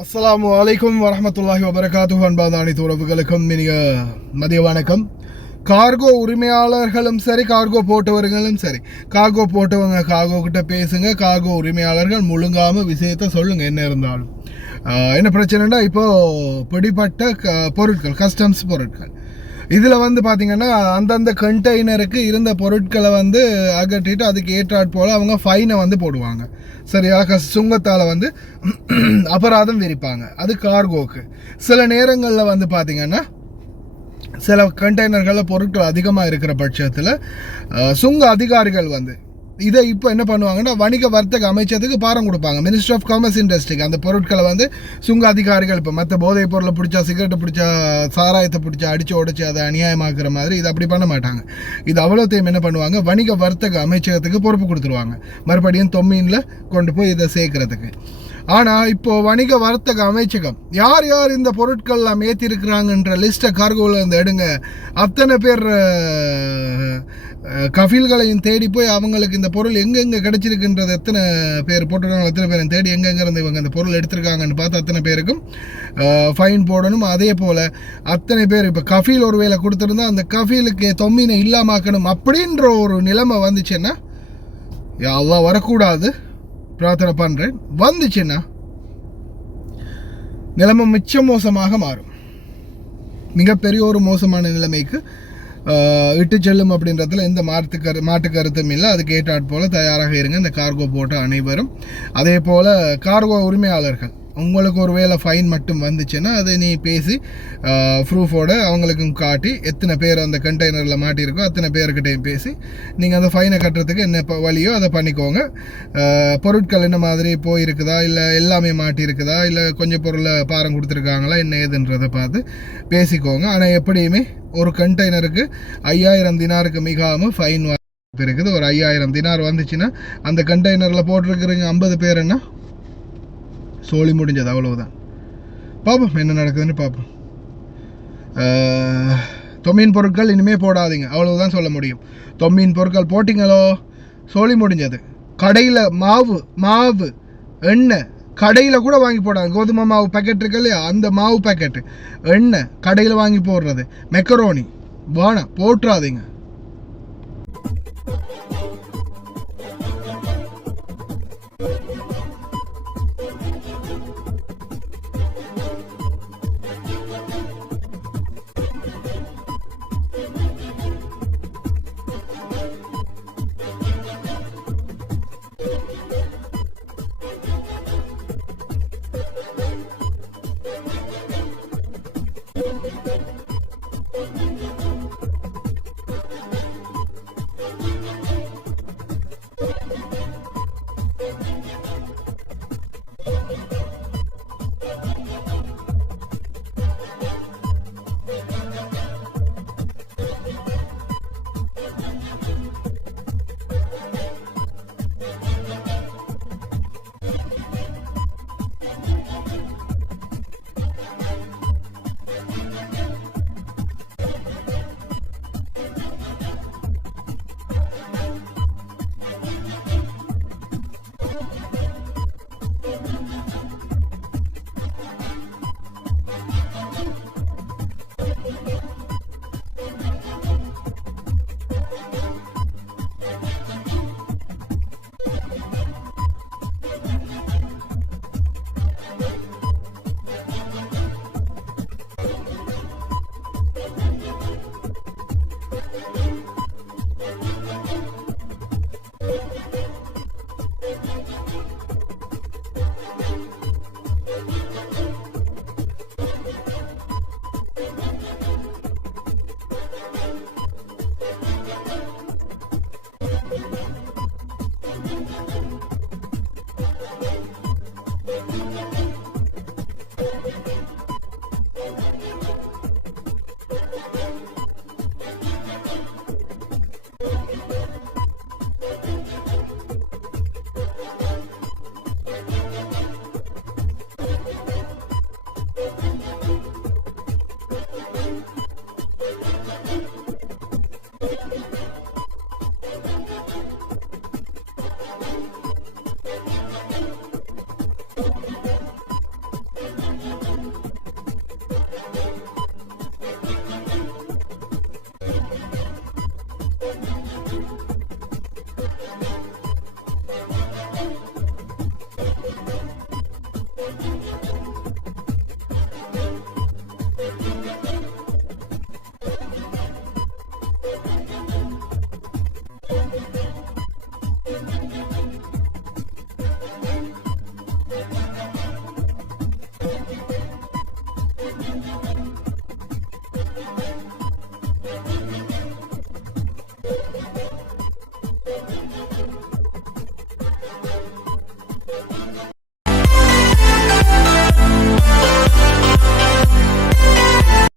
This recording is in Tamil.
அஸ்ஸலாமு அலைக்கும் வரஹ்மத்துல்லாஹி வபரகாத்துஹு. அன்பான அனைத்து உறவுகளுக்கும் இனிய மதிய வணக்கம். கார்கோ உரிமையாளர்களும் சரி, கார்கோ போட்டவர்களும் சரி, கார்கோ போட்டவங்க கார்கோ கிட்ட பேசுங்க, கார்கோ உரிமையாளர்கள் முழுங்காமல் விஷயத்தை சொல்லுங்க. என்ன இருந்தாலும் என்ன பிரச்சனைனா, இப்போது பிடிப்பட்ட பொருட்கள், கஸ்டம்ஸ் பொருட்கள், இதில் வந்து பார்த்திங்கன்னா அந்தந்த கண்டெய்னருக்கு இருந்த பொருட்களை வந்து அகற்றிட்டு அதுக்கு ஏற்றாற் போல் அவங்க ஃபைனை வந்து போடுவாங்க. சரியா? சுங்கத்தால் வந்து அபராதம் விரிப்பாங்க. அது கார்கோக்கு. சில நேரங்களில் வந்து பார்த்திங்கன்னா சில கண்டெய்னர்களில் பொருட்கள் அதிகமாக இருக்கிற பட்சத்தில் சுங்க அதிகாரிகள் வந்து இதை இப்போ என்ன பண்ணுவாங்கன்னா, வணிக வர்த்தக அமைச்சத்துக்கு பாரம் கொடுப்பாங்க. மினிஸ்ட்ரி ஆஃப் காமர்ஸ் இண்டஸ்ட்ரிக்கு அந்த பொருட்களை வந்து சுங்க அதிகாரிகள் இப்போ மற்ற போதைப் பொருளை பிடிச்சா, சிகரெட்டை பிடிச்சா, சாராயத்தை பிடிச்சா அடித்து உடச்சி அதை அநியாயமாக்குற மாதிரி இது அப்படி பண்ண மாட்டாங்க. இது அவ்வளோத்தையும் என்ன பண்ணுவாங்க, வணிக வர்த்தக அமைச்சகத்துக்கு பொறுப்பு கொடுத்துருவாங்க. மறுபடியும் தொம்மீனில் கொண்டு போய் இதை சேர்க்கறதுக்கு. ஆனால் இப்போது வணிக வர்த்தக அமைச்சகம் யார் யார் இந்த பொருட்கள்லாம் ஏற்றிருக்கிறாங்கன்ற லிஸ்ட்டை கார்கோவில் இருந்து எடுங்க. அத்தனை பேர் கஃபீல்களையும் தேடி போய் அவங்களுக்கு இந்த பொருள் எங்கெங்கே கிடச்சிருக்குன்றது எத்தனை பேர் போட்டுருக்காங்க, எத்தனை பேரை தேடி எங்கெங்கிருந்து இவங்க அந்த பொருள் எடுத்திருக்காங்கன்னு பார்த்து அத்தனை பேருக்கும் ஃபைன் போடணும். அதே போல் அத்தனை பேர் இப்போ கஃபீல் ஒரு வேலை கொடுத்துருந்தா அந்த கஃபீலுக்கு தொம்மீனை இல்லாமாக்கணும் அப்படின்ற ஒரு நிலைமை வந்துச்சுன்னா, அல்லாஹ் வரக்கூடாது பிரார்த்தனை பண்ணுறேன். வந்துச்சுன்னா நிலைமை மிச்சம் மோசமாக மாறும். மிகப்பெரிய ஒரு மோசமான நிலைமைக்கு இட்டு செல்லும் அப்படின்றதுல எந்த மாட்டு கருத்தும் இல்லை. அதுக்கு ஏற்றாற் போல் தயாராக இருங்க இந்த கார்கோ போட்ட அனைவரும். அதே போல் கார்கோ உரிமையாளர்கள், உங்களுக்கு ஒரு வேளை ஃபைன் மட்டும் வந்துச்சுன்னா அதை நீ பேசி ப்ரூஃபோடு அவங்களுக்கும் காட்டி எத்தனை பேர் அந்த கண்டெய்னரில் மாட்டியிருக்கோ அத்தனை பேர்கிட்டையும் பேசி நீங்கள் அந்த ஃபைனை கட்டுறதுக்கு என்ன வழியோ அதை பண்ணிக்கோங்க. பொருட்கள் என்ன மாதிரி போயிருக்குதா, இல்லை எல்லாமே மாட்டியிருக்குதா, இல்லை கொஞ்சம் பொருளை பாரம் கொடுத்துருக்காங்களா, என்ன ஏதுன்றதை பார்த்து பேசிக்கோங்க. ஆனால் எப்படியுமே ஒரு கண்டெய்னருக்கு 5000 தினாருக்கு மிகாமல் ஃபைன் இருக்குது. ஒரு 5000 தினார் வந்துச்சுன்னா அந்த கண்டெய்னரில் போட்டிருக்கிறீங்க 50 பேருன்னா சோழி முடிஞ்சது, அவ்வளவுதான். பார்ப்போம் என்ன நடக்குதுன்னு பார்ப்போம். தொம்மீன் பொருட்கள் இனிமேல் போடாதீங்க, அவ்வளவுதான் சொல்ல முடியும். தொம்மீன் பொருட்கள் போட்டிங்களோ சோழி முடிஞ்சது. கடையில் மாவு எண்ணெய் கடையில் கூட வாங்கி போடாது. கோதுமை மாவு பேக்கெட் இருக்கு இல்லையா, அந்த மாவு பேக்கெட்டு எண்ணெய் கடையில் வாங்கி போடுறது, மெக்கரோனி வேணாம், போட்டுறாதீங்க.